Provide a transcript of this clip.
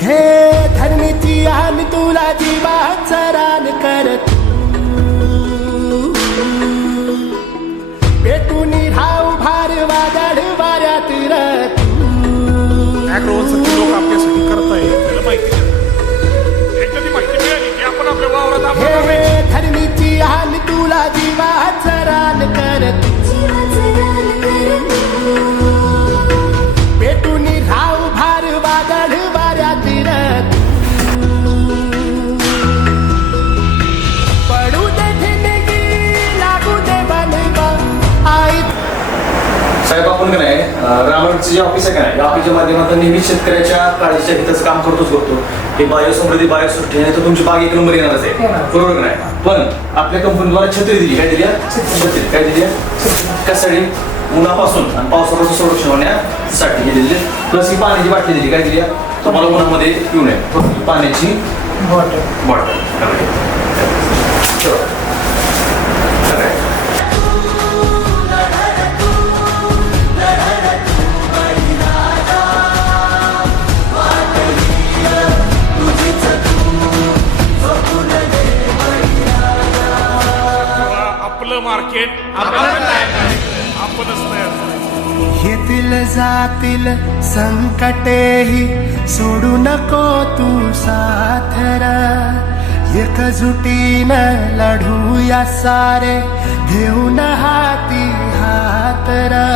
हे धरणीची आन तुला जीवात सरान करत पेटून राहू भार वादळ वाऱ्यात रत लोक आपल्यासाठी करताय त्याला माहिती नाही. एकदा माहिती मिळाली की आपण आपल्या वावरात हे धरणीची आन तुला जीवात सरान करत पेटून राहू भार वादळ वाऱ्यात रत पडू दे ठिणगी लागू दे बनवा आई. साहेब आपण का नाही रामायणचं जे ऑफिस आहे का नाही या ऑफिसच्या माध्यमातून नेहमी शेतकऱ्याच्या काळजीच्या हिताचं काम करतो हे बायोसमृद्धी बायोसृष्टी नाही तर तुमची बाग एक नंबर येणारच आहे बरोबर का नाही. पण आपल्या कंपनीद्वारा छत्री दिली काय दिली छत्री काय दिली कशासाठी उन्हापासून आणि पावसापासून संरक्षण होण्यासाठी हे दिली प्लस ही पाण्याची बाटली दिली काय दिली तुम्हाला उन्हामध्ये पिऊ नये पाण्याची बॉटल आपलं मार्केट आपणच तयार करायचं. येतील जातील संकटेही सोडू नको तू साथरा एकजुटीनं लढूया सारे घेऊन हाती हातरा.